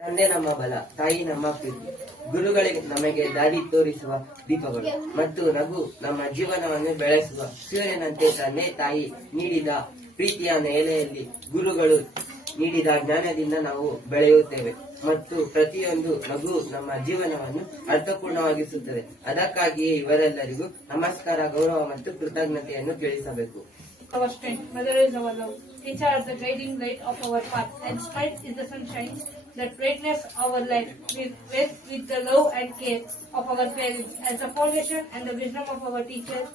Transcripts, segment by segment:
ತಂದೆ ನಮ್ಮ ಬಲ, ತಾಯಿ ನಮ್ಮ ಪ್ರೀತಿ, ಗುರುಗಳಿಗೆ ನಮಗೆ ದಾರಿ ತೋರಿಸುವ ದೀಪಗಳು ಮತ್ತು ರಘು ನಮ್ಮ ಜೀವನವನ್ನು ಬೆಳೆಸುವ ಸೂರ್ಯನಂತೆ ತಂದೆ ತಾಯಿ ನೀಡಿದ ಪ್ರೀತಿಯ ನೆಲೆಯಲ್ಲಿ ಗುರುಗಳು ನೀಡಿದ ಜ್ಞಾನದಿಂದ ನಾವು ಬೆಳೆಯುತ್ತೇವೆ ಮತ್ತು ಪ್ರತಿಯೊಂದು ಲಘು ನಮ್ಮ ಜೀವನವನ್ನು ಅರ್ಥಪೂರ್ಣವಾಗಿಸುತ್ತದೆ. ಅದಕ್ಕಾಗಿಯೇ ಇವರೆಲ್ಲರಿಗೂ ನಮಸ್ಕಾರ, ಗೌರವ ಮತ್ತು ಕೃತಜ್ಞತೆಯನ್ನು ತಿಳಿಸಬೇಕು. Our strength, mother is our love, teacher are the guiding light of our path, and smile is the sunshine that brightens our life with the love and care of our parents as the foundation and the wisdom of our teachers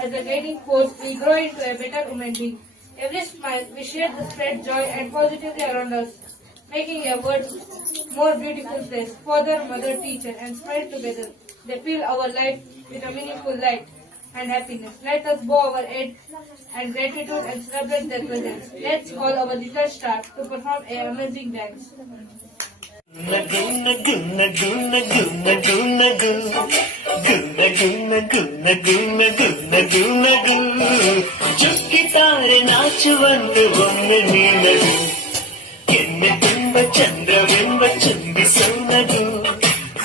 as the guiding force. We grow into a better human being. Every smile we share the spread joy and positivity around us, making a world more beautiful place. Father, mother, teacher, and smile together. They fill our life with a meaningful light and happiness. Let us bow our head and gratitude and celebrate their presence. Let's call our little star to perform an amazing dance. ಚುಕ್ಕಿತಾರೆ ನಾಚುವಂದು ಒಮ್ಮೆ ನೀನದು, ಕೆನ್ನೆ ತುಂಬ ಚಂದ್ರವೆಂಬ ಚುಂಬಿಸೋ ನಗು,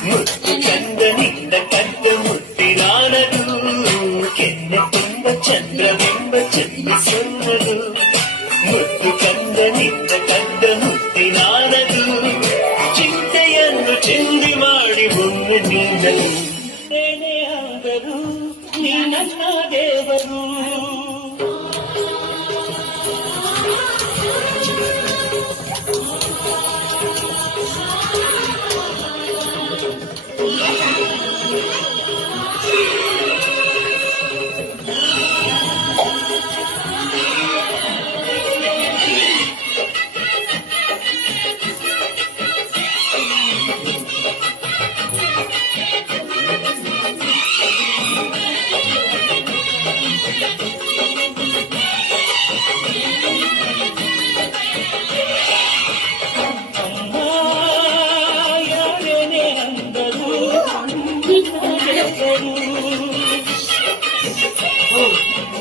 ಮುತ್ತು ಚಂದನಿಂದ ಕದ್ದ ಮುತ್ತಿನಾನದು, ಕೆನ್ನೆ ತುಂಬ ಚಂದ್ರವೆಂಬ ಚುಂಬಿಸೋ ನಗು, ಮುತ್ತು ಚಂದನಿಂದ ಕದ್ದ ಮುತ್ತಿನಾನದು, ಚಿಂತೆಯನ್ನು ಚಿಂದಿ ಮಾಡಿ ಒಮ್ಮೆ ನೀನದು, ಏನೇ ಆದರೂ ನೀ ನನ್ನ ದೇವರು.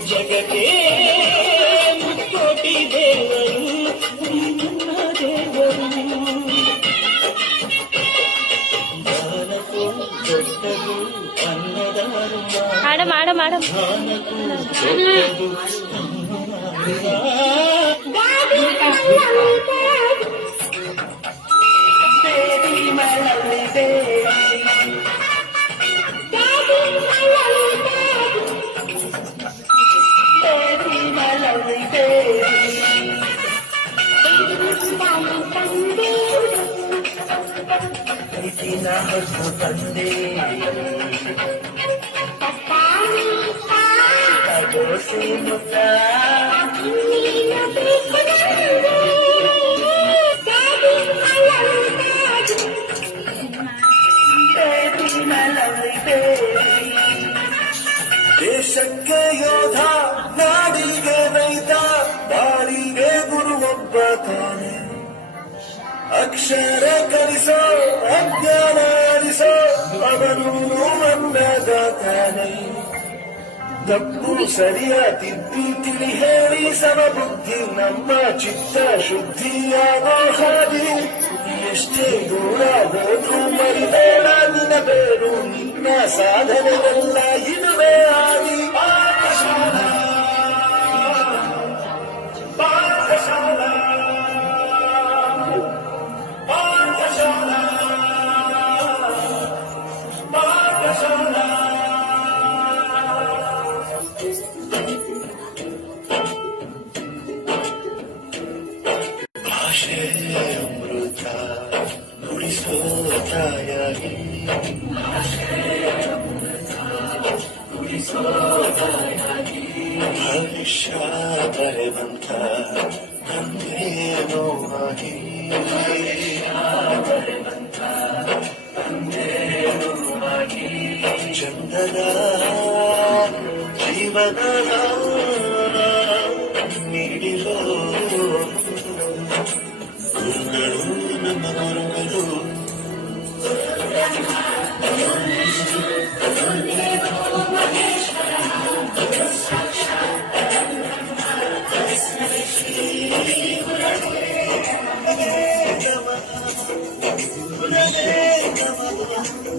ಜಗತ್ತೇ ಮುಕ್ಕೋಟಿ ದೇವರು, ನನ್ನ ದೇವರು, ಜ್ಞಾನಕ್ಕೂ ದೊಡ್ಡದು ಅನ್ನದಾರು, ಜ್ಞಾನಕ್ಕೂ ದೊಡ್ಡದು ದೇವಿ ಮರಳಿ ದೇವಿ, ಪ್ರೀತಿನ ಹಸು ತಂದೆ ದೋಸೆ ಮುತ್ತ ದೇಶಕ್ಕೆ ಯೋಧ, ನಾಡಿಗೆ ರೈತ, ಬಾಳಿಗೆ ಗುರುವೊಬ್ಬ ತಾನೆ, ಅಕ್ಷರ ಕಲಿಸೋ ಅಜ್ಞಾನ ಅರಿಸೋ ಅವನು ಅನ್ನದಾತಾನೆ, ತಪ್ಪು ಸರಿಯ ತಿದ್ದಿ ತಿಳಿ ಹೇಳಿ ಸಮಬುದ್ಧಿ ನಮ್ಮ ಚಿತ್ತ ಶುದ್ಧಿಯಾಗೋ ಹಾದಿ, ಎಷ್ಟೇ ದೂರ ಹೋದ್ರೂ ಮರಿಬೇಡ ನಿನ್ನ ಬೇರು, ನಿನ್ನ ಸಾಧನೆಗಳೆಲ್ಲ ಇದುವೇ ಆದಿ. ಪಾಠಶಾಲಾ ಪಾಠಶಾಲಾ ಪಾಠಶಾಲಾ ಪಾಠಶಾಲಾ. ಭಾಷೆ ಅಮೃತ ನುಡಿಸೋ ತಾಯಾಗಿ, ಭವಿಷ್ಯ ಬರೆದಂತ ತಂದೇನೋ ಆಗಿ, ಚಂದದ ಜೀವನ ನೀಡಿರೋ ಗುರುಗಳು, ನಮ್ಮ ಗುರುಗಳು, ಗುರುಗಳೇ ನಮಃ